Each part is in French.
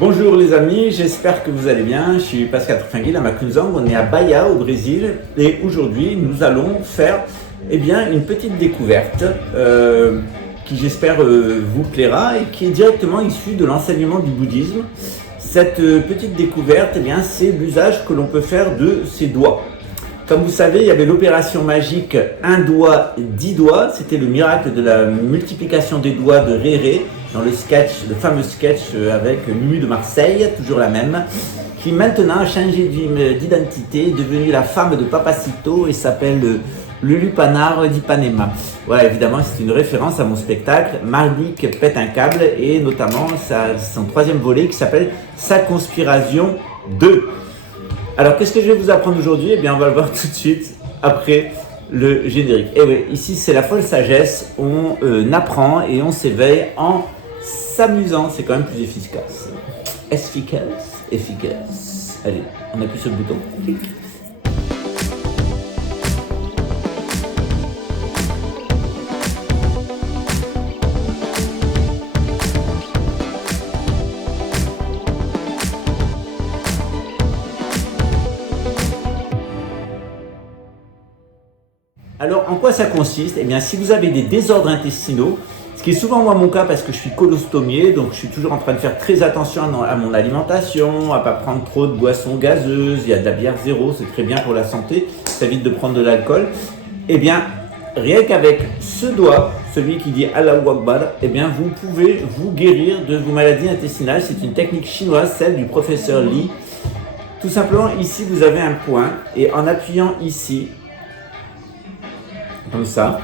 Bonjour les amis, j'espère que vous allez bien. Je suis Pascal Truffinguil à Macunzang, on est à Bahia au Brésil et aujourd'hui nous allons faire une petite découverte qui j'espère vous plaira et qui est directement issue de l'enseignement du bouddhisme. Cette petite découverte, c'est l'usage que l'on peut faire de ses doigts. Comme vous savez, il y avait l'opération magique un doigt, 10 doigts. C'était le miracle de la multiplication des doigts de Réré dans le fameux sketch avec Mumu de Marseille, toujours la même, qui maintenant a changé d'identité, est devenue la femme de Papacito et s'appelle Lulu Panard d'Ipanema. Voilà, évidemment, c'est une référence à mon spectacle Mardik pète un câble et notamment son troisième volet qui s'appelle Sa conspiration 2. Alors, qu'est-ce que je vais vous apprendre aujourd'hui ? On va le voir tout de suite après le générique. Et oui, ici, c'est la folle sagesse. On apprend et on s'éveille en s'amusant. C'est quand même plus efficace. Efficace. Allez, on appuie sur le bouton. Alors, en quoi ça consiste ? Si vous avez des désordres intestinaux, ce qui est souvent mon cas parce que je suis colostomier, donc je suis toujours en train de faire très attention à mon alimentation, à ne pas prendre trop de boissons gazeuses, il y a de la bière zéro, c'est très bien pour la santé, ça évite de prendre de l'alcool. Rien qu'avec ce doigt, celui qui dit Allahu Akbar, vous pouvez vous guérir de vos maladies intestinales. C'est une technique chinoise, celle du professeur Li. Tout simplement, ici, vous avez un point et en appuyant ici, comme ça,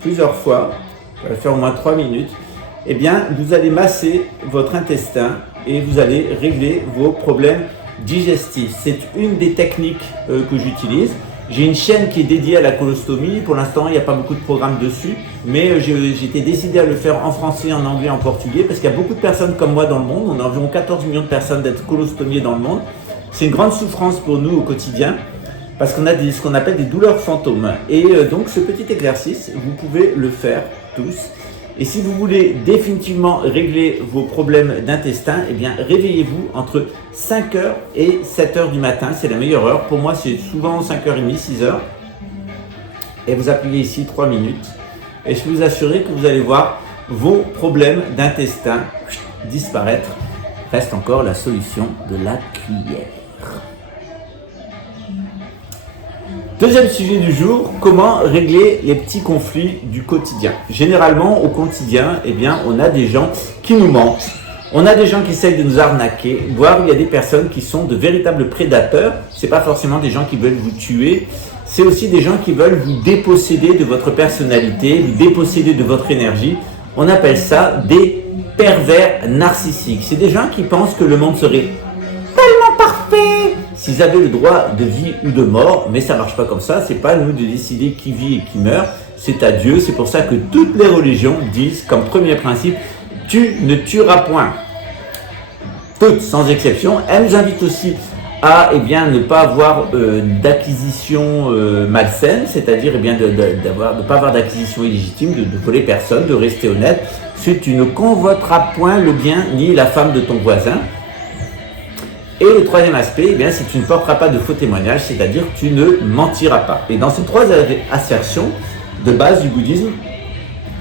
plusieurs fois, ça va faire au moins 3 minutes, vous allez masser votre intestin et vous allez régler vos problèmes digestifs. C'est une des techniques que j'utilise. J'ai une chaîne qui est dédiée à la colostomie. Pour l'instant, il n'y a pas beaucoup de programmes dessus, mais j'étais décidé à le faire en français, en anglais, en portugais, parce qu'il y a beaucoup de personnes comme moi dans le monde. On a environ 14 millions de personnes d'être colostomiées dans le monde. C'est une grande souffrance pour nous au quotidien, parce qu'on a ce qu'on appelle des douleurs fantômes. Et donc ce petit exercice, vous pouvez le faire tous. Et si vous voulez définitivement régler vos problèmes d'intestin, réveillez-vous entre 5h et 7h du matin. C'est la meilleure heure. Pour moi, c'est souvent 5h30, 6h. Et vous appuyez ici 3 minutes. Et je peux vous assurer que vous allez voir vos problèmes d'intestin disparaître. Reste encore la solution de la cuillère. Deuxième sujet du jour, comment régler les petits conflits du quotidien. Généralement, au quotidien, on a des gens qui nous mentent. On a des gens qui essayent de nous arnaquer, voire il y a des personnes qui sont de véritables prédateurs. C'est pas forcément des gens qui veulent vous tuer. C'est aussi des gens qui veulent vous déposséder de votre personnalité, vous déposséder de votre énergie. On appelle ça des pervers narcissiques. C'est des gens qui pensent que le monde serait tellement parfait s'ils avaient le droit de vie ou de mort, mais ça marche pas comme ça. C'est pas à nous de décider qui vit et qui meurt, c'est à Dieu. C'est pour ça que toutes les religions disent comme premier principe, tu ne tueras point. Toutes, sans exception. Elles nous invitent aussi à ne pas avoir d'acquisition malsaine, c'est-à-dire de ne pas avoir d'acquisition illégitime, de voler personne, de rester honnête. Si tu ne convoiteras point le bien ni la femme de ton voisin. Et le troisième aspect, c'est que tu ne porteras pas de faux témoignages, c'est-à-dire que tu ne mentiras pas. Et dans ces trois assertions de base du bouddhisme,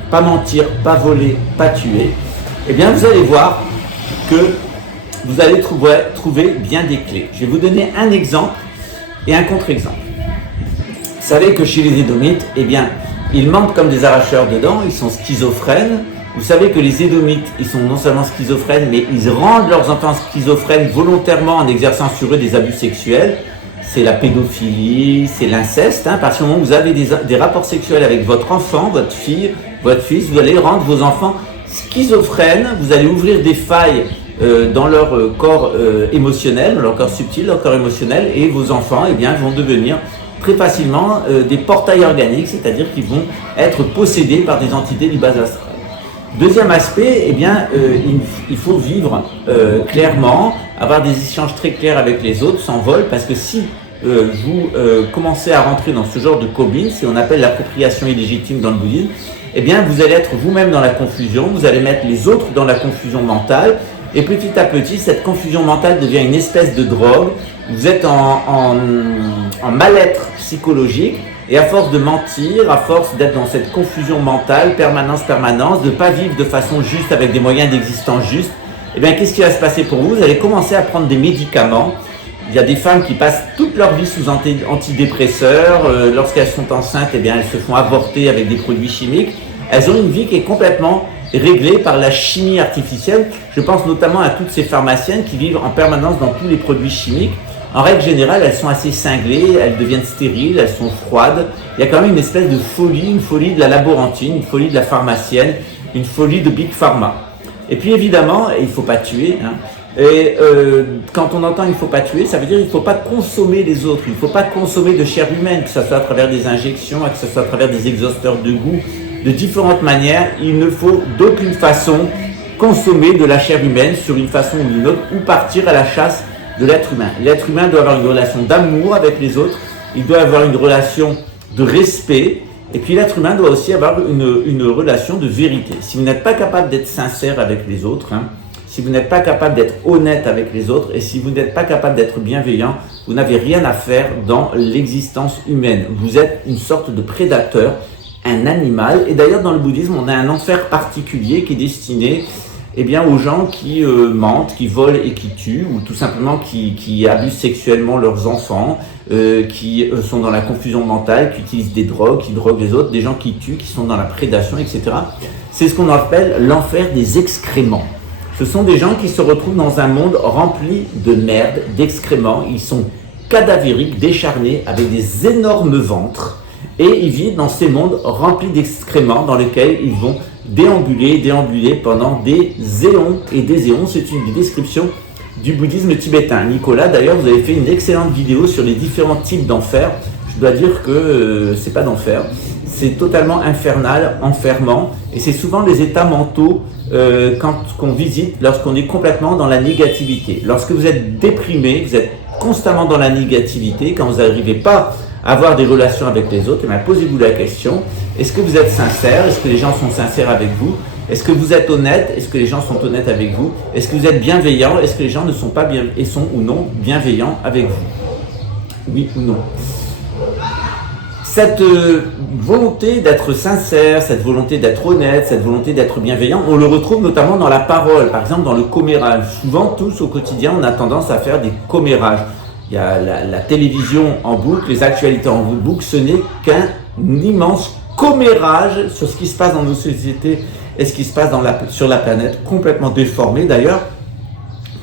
pas mentir, pas voler, pas tuer, vous allez voir que vous allez trouver bien des clés. Je vais vous donner un exemple et un contre-exemple. Vous savez que chez les Édomites, ils mentent comme des arracheurs de dents, ils sont schizophrènes. Vous savez que les Édomites, ils sont non seulement schizophrènes, mais ils rendent leurs enfants schizophrènes volontairement en exerçant sur eux des abus sexuels. C'est la pédophilie, c'est l'inceste. Parce qu'au moment où vous avez des rapports sexuels avec votre enfant, votre fille, votre fils, vous allez rendre vos enfants schizophrènes. Vous allez ouvrir des failles dans leur corps émotionnel, dans leur corps subtil, leur corps émotionnel, et vos enfants vont devenir très facilement des portails organiques, c'est-à-dire qu'ils vont être possédés par des entités du bas astral. Deuxième aspect, il faut vivre clairement, avoir des échanges très clairs avec les autres, sans vol, parce que si vous commencez à rentrer dans ce genre de cobine, ce qu'on appelle l'appropriation illégitime dans le bouddhisme, vous allez être vous-même dans la confusion, vous allez mettre les autres dans la confusion mentale, Et petit à petit, cette confusion mentale devient une espèce de drogue. Vous êtes en mal-être psychologique. Et à force de mentir, à force d'être dans cette confusion mentale, permanence, de ne pas vivre de façon juste avec des moyens d'existence justes, eh bien, qu'est-ce qui va se passer pour vous? Vous allez commencer à prendre des médicaments. Il y a des femmes qui passent toute leur vie sous antidépresseurs. Lorsqu'elles sont enceintes, eh bien, elles se font avorter avec des produits chimiques. Elles ont une vie qui est complètement réglée par la chimie artificielle. Je pense notamment à toutes ces pharmaciennes qui vivent en permanence dans tous les produits chimiques. En règle générale, elles sont assez cinglées, elles deviennent stériles, elles sont froides. Il y a quand même une espèce de folie, une folie de la laborantine, une folie de la pharmacienne, une folie de Big Pharma. Et puis évidemment, il ne faut pas tuer. Quand on entend il ne faut pas tuer, ça veut dire qu'il ne faut pas consommer les autres, il ne faut pas consommer de chair humaine, que ce soit à travers des injections, que ce soit à travers des exhausteurs de goût, de différentes manières. Il ne faut d'aucune façon consommer de la chair humaine sur une façon ou une autre, ou partir à la chasse de l'être humain. L'être humain doit avoir une relation d'amour avec les autres, il doit avoir une relation de respect, et puis l'être humain doit aussi avoir une relation de vérité. Si vous n'êtes pas capable d'être sincère avec les autres, si vous n'êtes pas capable d'être honnête avec les autres, et si vous n'êtes pas capable d'être bienveillant, vous n'avez rien à faire dans l'existence humaine. Vous êtes une sorte de prédateur, un animal, et d'ailleurs dans le bouddhisme, on a un enfer particulier qui est destiné aux gens qui mentent, qui volent et qui tuent, ou tout simplement qui abusent sexuellement leurs enfants, qui sont dans la confusion mentale, qui utilisent des drogues, qui droguent les autres, des gens qui tuent, qui sont dans la prédation, etc. C'est ce qu'on appelle l'enfer des excréments. Ce sont des gens qui se retrouvent dans un monde rempli de merde, d'excréments. Ils sont cadavériques, décharnés, avec des énormes ventres, et ils vivent dans ces mondes remplis d'excréments dans lesquels ils vont déambuler pendant des éons et des éons. C'est une description du bouddhisme tibétain. Nicolas, d'ailleurs, vous avez fait une excellente vidéo sur les différents types d'enfer. Je dois dire que c'est pas d'enfer, c'est totalement infernal, enfermant, et c'est souvent les états mentaux qu'on visite lorsqu'on est complètement dans la négativité. Lorsque vous êtes déprimé, vous êtes constamment dans la négativité, quand vous n'arrivez pas à avoir des relations avec les autres, posez-vous la question, est-ce que vous êtes sincère? Est-ce que les gens sont sincères avec vous? Est-ce que vous êtes honnête? Est-ce que les gens sont honnêtes avec vous? Est-ce que vous êtes bienveillant? Est-ce que les gens ne sont pas bien et sont ou non bienveillants avec vous? Oui ou non? Cette volonté d'être sincère, cette volonté d'être honnête, cette volonté d'être bienveillant, on le retrouve notamment dans la parole, par exemple dans le commérage. Souvent, tous au quotidien, on a tendance à faire des commérages. Il y a la télévision en boucle, les actualités en boucle, ce n'est qu'un immense commérage sur ce qui se passe dans nos sociétés et ce qui se passe sur la planète, complètement déformé d'ailleurs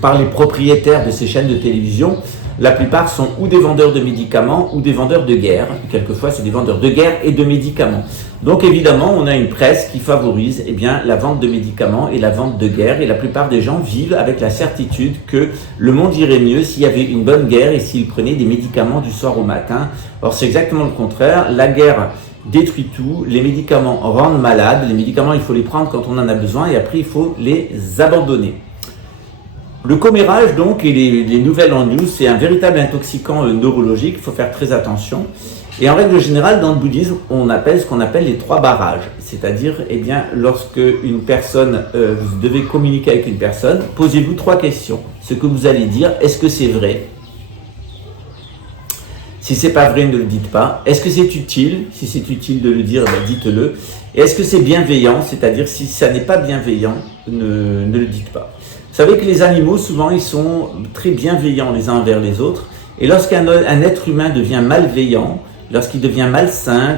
par les propriétaires de ces chaînes de télévision. La plupart sont ou des vendeurs de médicaments ou des vendeurs de guerre. Quelquefois, c'est des vendeurs de guerre et de médicaments. Donc évidemment, on a une presse qui favorise la vente de médicaments et la vente de guerre. Et la plupart des gens vivent avec la certitude que le monde irait mieux s'il y avait une bonne guerre et s'ils prenaient des médicaments du soir au matin. Or, c'est exactement le contraire. La guerre détruit tout. Les médicaments rendent malades. Les médicaments, il faut les prendre quand on en a besoin et après, il faut les abandonner. Le commérage, donc, et les nouvelles en news, c'est un véritable intoxicant neurologique, il faut faire très attention. Et en règle générale, dans le bouddhisme, on appelle ce qu'on appelle les 3 barrages. C'est-à-dire, lorsque une personne, vous devez communiquer avec une personne, posez-vous 3 questions. Ce que vous allez dire, est-ce que c'est vrai? Si c'est pas vrai, ne le dites pas. Est-ce que c'est utile? Si c'est utile de le dire, dites-le. Et est-ce que c'est bienveillant? C'est-à-dire, si ça n'est pas bienveillant, ne le dites pas. Vous savez que les animaux, souvent, ils sont très bienveillants les uns envers les autres. Et lorsqu'un être humain devient malveillant, lorsqu'il devient malsain,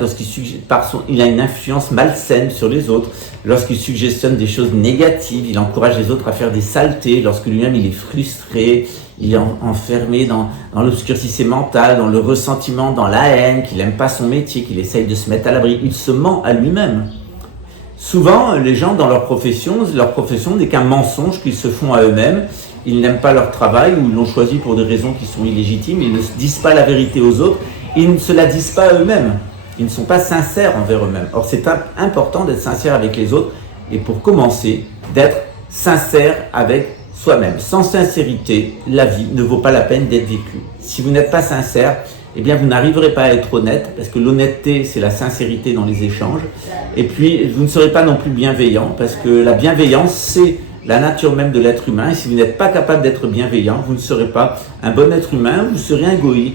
il a une influence malsaine sur les autres, lorsqu'il suggestionne des choses négatives, il encourage les autres à faire des saletés, lorsque lui-même il est frustré, il est enfermé dans l'obscurcissement mental, dans le ressentiment, dans la haine, qu'il n'aime pas son métier, qu'il essaye de se mettre à l'abri, il se ment à lui-même. Souvent, les gens dans leur profession n'est qu'un mensonge qu'ils se font à eux-mêmes. Ils n'aiment pas leur travail ou ils l'ont choisi pour des raisons qui sont illégitimes. Ils ne disent pas la vérité aux autres. Ils ne se la disent pas à eux-mêmes. Ils ne sont pas sincères envers eux-mêmes. Or, c'est important d'être sincère avec les autres et pour commencer, d'être sincère avec soi-même. Sans sincérité, la vie ne vaut pas la peine d'être vécue. Si vous n'êtes pas sincère, vous n'arriverez pas à être honnête, parce que l'honnêteté, c'est la sincérité dans les échanges. Et puis, vous ne serez pas non plus bienveillant, parce que la bienveillance, c'est la nature même de l'être humain. Et si vous n'êtes pas capable d'être bienveillant, vous ne serez pas un bon être humain, vous serez un goy,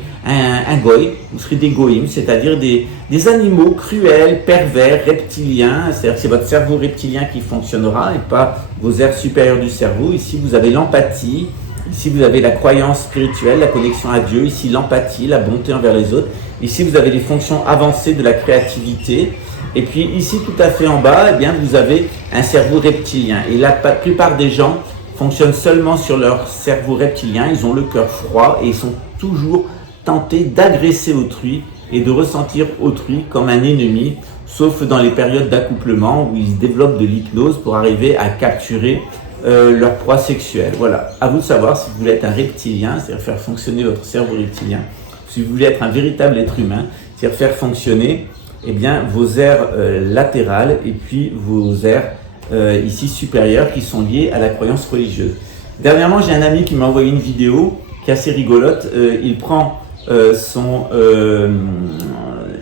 vous serez des goïms, c'est-à-dire des animaux cruels, pervers, reptiliens. C'est-à-dire que c'est votre cerveau reptilien qui fonctionnera et pas vos aires supérieures du cerveau. Ici, vous avez l'empathie. Ici, vous avez la croyance spirituelle, la connexion à Dieu. Ici, l'empathie, la bonté envers les autres. Ici, vous avez les fonctions avancées de la créativité. Et puis ici, tout à fait en bas, eh bien, vous avez un cerveau reptilien. Et la plupart des gens fonctionnent seulement sur leur cerveau reptilien. Ils ont le cœur froid et ils sont toujours tentés d'agresser autrui et de ressentir autrui comme un ennemi, sauf dans les périodes d'accouplement où ils développent de l'hypnose pour arriver à capturer leur proie sexuelle. Voilà, à vous de savoir si vous voulez être un reptilien, c'est-à-dire faire fonctionner votre cerveau reptilien, si vous voulez être un véritable être humain, c'est-à-dire faire fonctionner eh bien, vos aires latérales et puis vos aires ici supérieures qui sont liées à la croyance religieuse. Dernièrement, j'ai un ami qui m'a envoyé une vidéo qui est assez rigolote. Il prend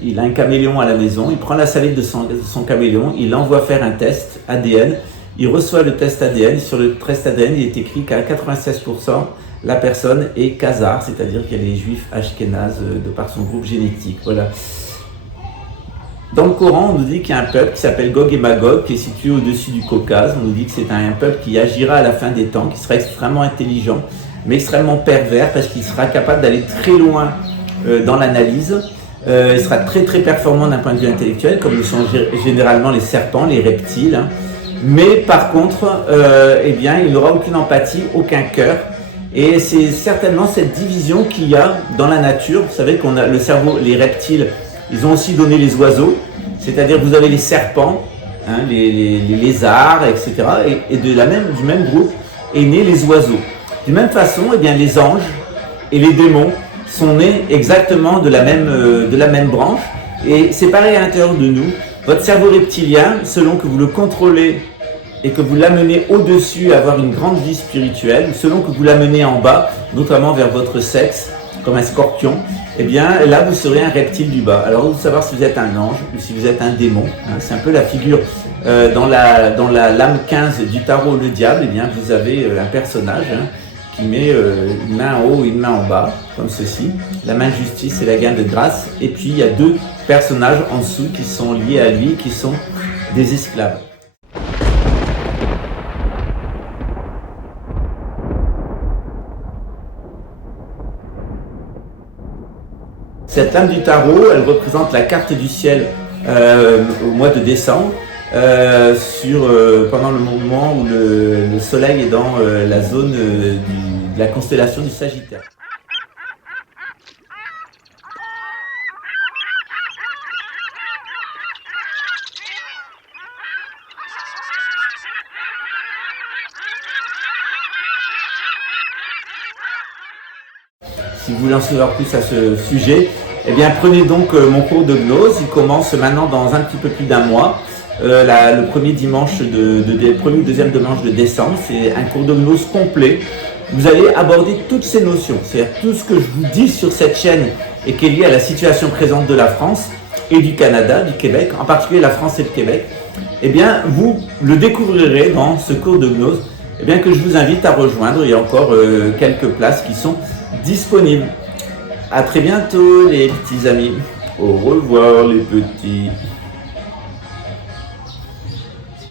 il a un caméléon à la maison, il prend la salive de son caméléon, il l'envoie faire un test ADN, il reçoit le test ADN, sur le test ADN il est écrit qu'à 96% la personne est khazar, c'est-à-dire qu'elle est juif ashkénaze de par son groupe génétique. Voilà. Dans le Coran, on nous dit qu'il y a un peuple qui s'appelle Gog et Magog, qui est situé au-dessus du Caucase. On nous dit que c'est un peuple qui agira à la fin des temps, qui sera extrêmement intelligent, mais extrêmement pervers, parce qu'il sera capable d'aller très loin dans l'analyse. Il sera très très performant d'un point de vue intellectuel, comme le sont généralement les serpents, les reptiles. Hein. Mais par contre, eh bien, il n'aura aucune empathie, aucun cœur. Et c'est certainement cette division qu'il y a dans la nature. Vous savez qu'on a le cerveau, les reptiles, ils ont aussi donné les oiseaux, c'est-à-dire vous avez les serpents, hein, les lézards, etc. Et du même groupe est né les oiseaux. De même façon, eh bien, les anges et les démons sont nés exactement de la même branche. Et c'est pareil à l'intérieur de nous. Votre cerveau reptilien, selon que vous le contrôlez et que vous l'amenez au-dessus à avoir une grande vie spirituelle, selon que vous l'amenez en bas, notamment vers votre sexe, comme un scorpion, eh bien là vous serez un reptile du bas. Alors vous savoir si vous êtes un ange ou si vous êtes un démon, hein, c'est un peu la figure dans la lame 15 du tarot le diable, eh bien vous avez un personnage hein, qui met une main en haut et une main en bas, comme ceci, la main de justice et la gain de grâce, et puis il y a deux personnages en dessous qui sont liés à lui, qui sont des esclaves. Cette lame du tarot, elle représente la carte du ciel au mois de décembre, pendant le moment où le soleil est dans la zone de la constellation du Sagittaire. Si vous voulez en savoir plus à ce sujet, eh bien prenez donc mon cours de gnose. Il commence maintenant dans un petit peu plus d'un mois. Le premier dimanche premier ou deuxième dimanche de décembre, c'est un cours de gnose complet. Vous allez aborder toutes ces notions, c'est-à-dire tout ce que je vous dis sur cette chaîne et qui est lié à la situation présente de la France et du Canada, du Québec, en particulier la France et le Québec. Eh bien, vous le découvrirez dans ce cours de gnose, eh bien que je vous invite à rejoindre. Il y a encore quelques places qui sont disponibles. À très bientôt les petits amis. Au revoir les petits.